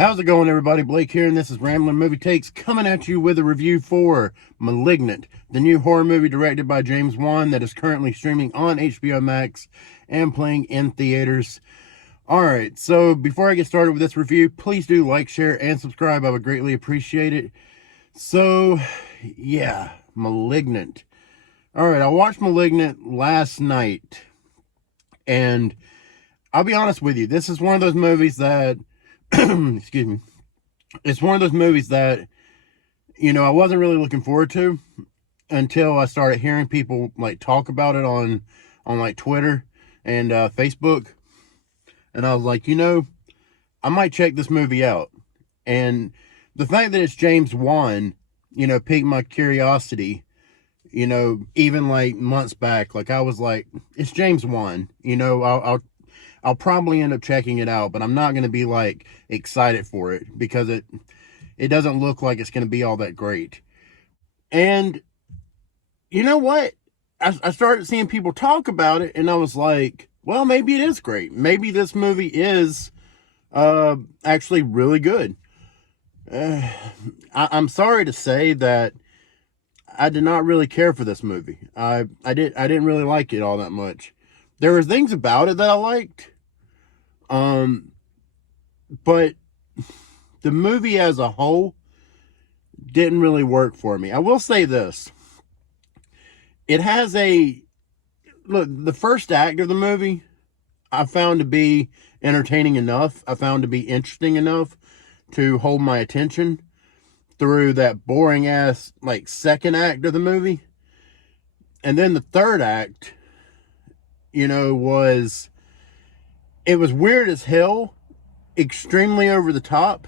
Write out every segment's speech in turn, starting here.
How's it going, everybody? Blake here, and this is Ramblin' Movie Takes, coming at you with a review for Malignant, the new horror movie directed by James Wan that is currently streaming on HBO Max and playing in theaters. Alright, so before I get started with this review, please do like, share, and subscribe. I would greatly appreciate it. So, yeah, Malignant. Alright, I watched Malignant last night, and I'll be honest with you, this is one of those movies that excuse me, it's one of those movies that, I wasn't really looking forward to until I started hearing people like talk about it on like Twitter and Facebook. And I was like, I might check this movie out. And the fact that it's James Wan, piqued my curiosity, even like months back. Like I was like, it's James Wan, I'll probably end up checking it out, but I'm not going to be like excited for it because it doesn't look like it's going to be all that great. And you know what? I started seeing people talk about it, and I was like, well, maybe it is great. Maybe this movie is actually really good. I'm sorry to say that I did not really care for this movie. I didn't really like it all that much. There were things about it that I liked. But the movie as a whole didn't really work for me. I will say this. It has the first act of the movie I found to be entertaining enough. I found to be interesting enough to hold my attention through that boring ass, like, second act of the movie. And then the third act, it was weird as hell, extremely over the top,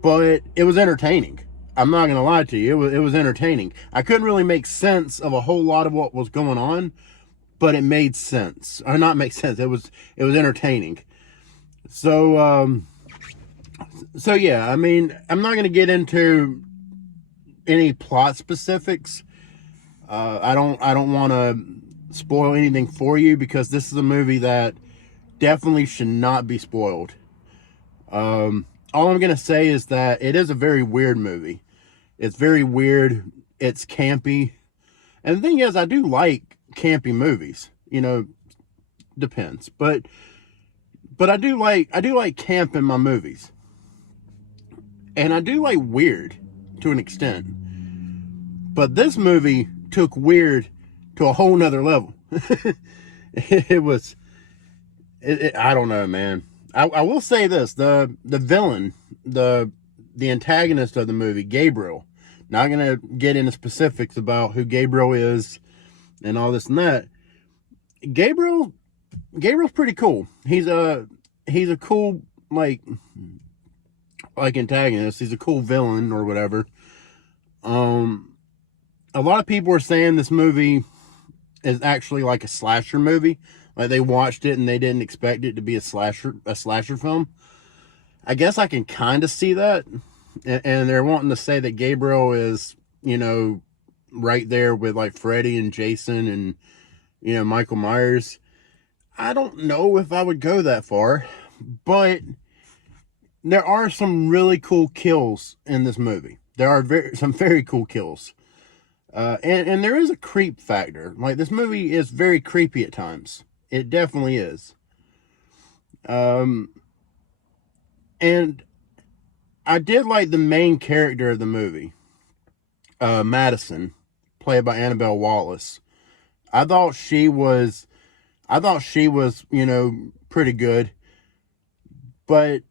but it was entertaining. I'm not going to lie to you. It was entertaining. I couldn't really make sense of a whole lot of what was going on, but it made sense. Or not make sense. It was entertaining. So yeah, I mean, I'm not going to get into any plot specifics. I don't want to spoil anything for you because this is a movie that definitely should not be spoiled. All I'm going to say is that it is a very weird movie. It's very weird. It's campy. And the thing is, I do like campy movies. Depends. But I do like camp in my movies. And I do like weird to an extent. But this movie took weird to a whole nother level. I don't know, man. I will say this, the villain, the antagonist of the movie, Gabriel. Not gonna get into specifics about who Gabriel is and all this and that. Gabriel's pretty cool. He's a cool like antagonist. He's a cool villain or whatever. A lot of people are saying this movie is actually like a slasher movie. Like they watched it and they didn't expect it to be a slasher film. I guess I can kind of see that. And they're wanting to say that Gabriel is, right there with like Freddy and Jason and, Michael Myers. I don't know if I would go that far, but there are some really cool kills in this movie. There are some very cool kills. And there is a creep factor. Like, this movie is very creepy at times. It definitely is. And I did like the main character of the movie, Madison, played by Annabelle Wallace. I thought she was, pretty good. But,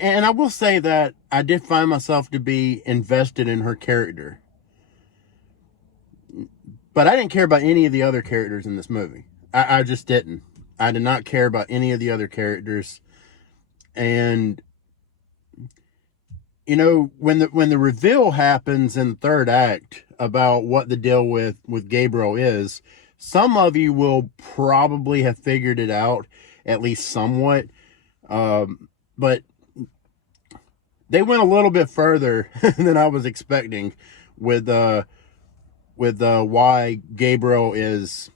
and I will say that I did find myself to be invested in her character. But I didn't care about any of the other characters in this movie. I just didn't. I did not care about any of the other characters. And, when the reveal happens in the third act about what the deal with Gabriel is, some of you will probably have figured it out, at least somewhat. But they went a little bit further than I was expecting with why Gabriel is,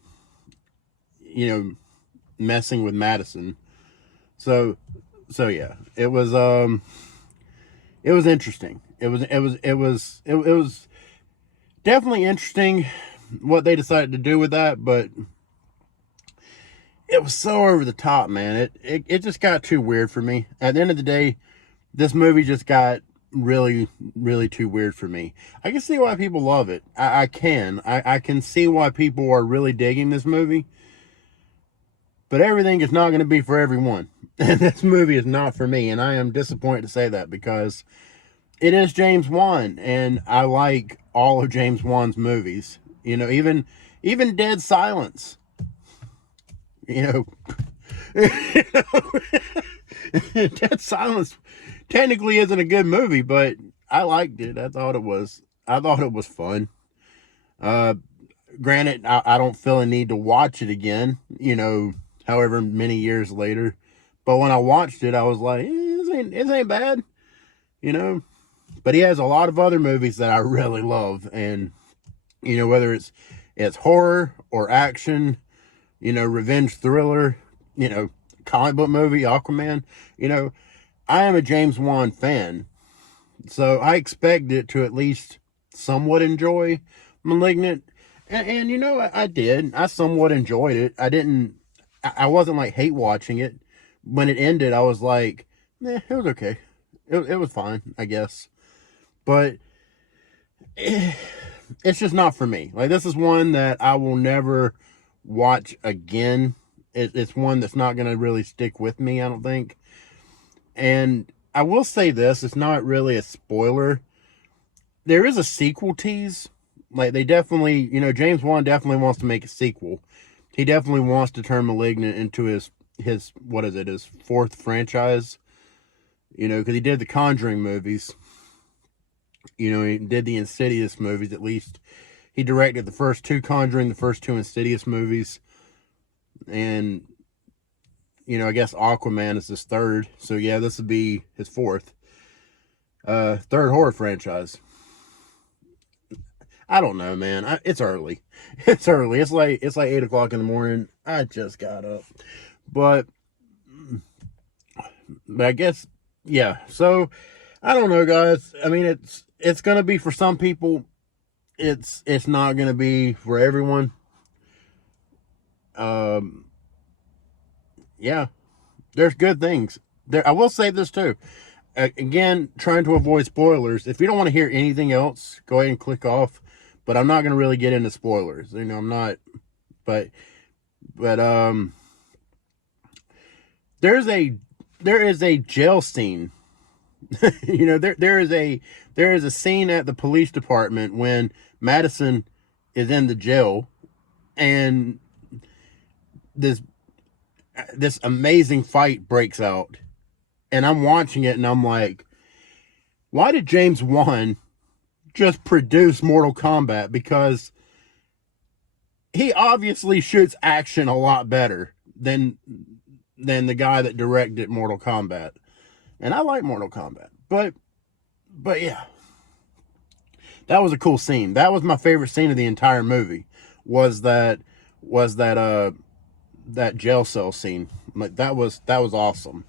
messing with Madison. So, yeah, it was interesting. It was definitely interesting what they decided to do with that, but it was so over the top, man. It just got too weird for me. At the end of the day, this movie just got really, really too weird for me. I can see why people love it. I can see why people are really digging this movie. But everything is not going to be for everyone. And this movie is not for me. And I am disappointed to say that, because it is James Wan. And I like all of James Wan's movies. You know, even Dead Silence. You know, Dead Silence technically isn't a good movie, but I liked it. I thought it was fun. Granted, I don't feel a need to watch it again, you know, however many years later. But when I watched it, I was like, this ain't bad, you know. But he has a lot of other movies that I really love. And, you know, whether it's horror or action, you know, revenge thriller, you know, comic book movie, Aquaman, you know, I am a James Wan fan. So I expect it to at least somewhat enjoy Malignant. And you know, I did. I somewhat enjoyed it. I wasn't like hate watching it. When it ended, I was like, it was okay. It was fine, I guess. But it's just not for me. Like, this is one that I will never watch again. It's one that's not going to really stick with me, I don't think. And I will say this, it's not really a spoiler. There is a sequel tease. Like, they definitely, you know, James Wan definitely wants to make a sequel. He definitely wants to turn Malignant into his what is it, his fourth franchise. You know, because he did the Conjuring movies. You know, he did the Insidious movies, at least. He directed the first two Conjuring, the first two Insidious movies. And, you know, I guess Aquaman is his third. So, yeah, this would be his fourth. Third horror franchise. I don't know, man. It's early. It's early. It's like 8 o'clock in the morning. I just got up. But I guess, yeah. So, I don't know, guys. I mean, it's going to be for some people. It's not going to be for everyone. Yeah. There's good things. I will say this, too. Again, trying to avoid spoilers. If you don't want to hear anything else, go ahead and click off. But I'm not going to really get into spoilers. You know, I'm not. But there is a jail scene. You know, there is a scene at the police department when Madison is in the jail, and this amazing fight breaks out. And I'm watching it, and I'm like, why did James Wan just produce Mortal Kombat? Because he obviously shoots action a lot better than the guy that directed Mortal Kombat. And I like Mortal Kombat. But yeah. That was a cool scene. That was my favorite scene of the entire movie. Was that jail cell scene. Like, that was awesome.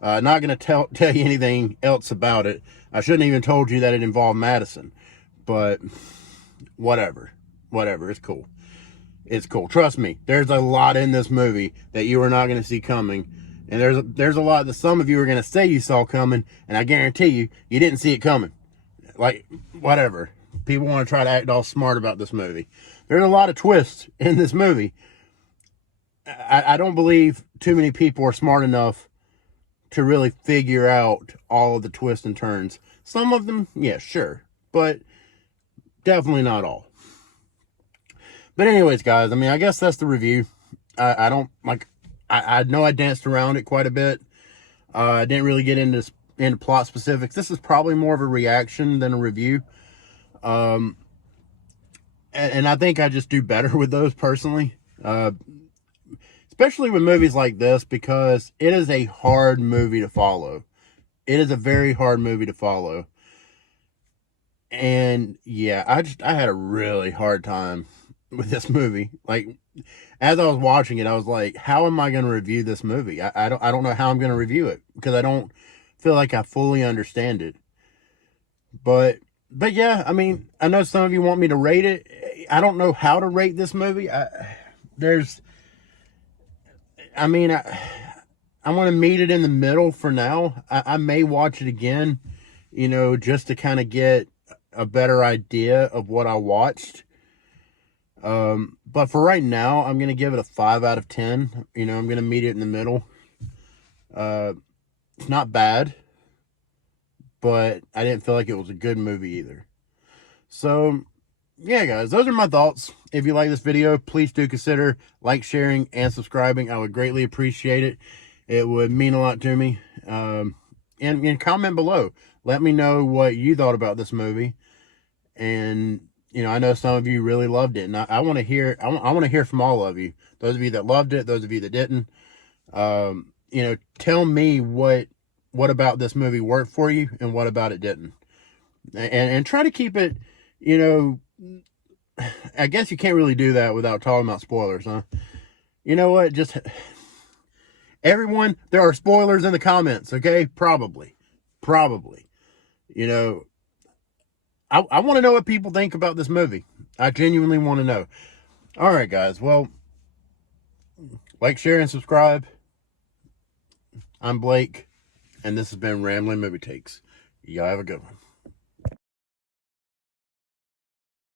Not going to tell you anything else about it. I shouldn't even told you that it involved Madison. But whatever. It's cool. It's cool. Trust me, there's a lot in this movie that you are not going to see coming. And there's a lot that some of you are going to say you saw coming, and I guarantee you didn't see it coming. Like, whatever. People want to try to act all smart about this movie. There's a lot of twists in this movie. I don't believe too many people are smart enough to really figure out all of the twists and turns. Some of them, yeah, sure. But definitely not all. But anyways, guys, I mean, I guess that's the review. I know I danced around it quite a bit. I didn't really get into plot specifics. This is probably more of a reaction than a review. And I think I just do better with those personally. Especially with movies like this, because it is a hard movie to follow. It is a very hard movie to follow. And yeah, I had a really hard time with this movie. Like, as I was watching it, I was like, how am I going to review this movie? I don't know how I'm going to review it, because I don't feel like I fully understand it. But yeah, I mean, I know some of you want me to rate it. I don't know how to rate this movie. I want to meet it in the middle for now. I may watch it again, just to kind of get a better idea of what I watched. But for right now, I'm going to give it a 5 out of 10. I'm going to meet it in the middle. It's not bad, but I didn't feel like it was a good movie either. So, yeah, guys, those are my thoughts. If you like this video, please do consider like, sharing, and subscribing. I would greatly appreciate it. It would mean a lot to me. And comment below. Let me know what you thought about this movie. And I know some of you really loved it, and I want to hear. I want to hear from all of you. Those of you that loved it, those of you that didn't. Tell me what about this movie worked for you, and what about it didn't. And try to keep it. I guess you can't really do that without talking about spoilers, huh? You know what? Just everyone, there are spoilers in the comments. Okay, probably. I want to know what people think about this movie. I genuinely want to know. All right, guys. Well, like, share, and subscribe. I'm Blake, and this has been Rambling Movie Takes. Y'all have a good one.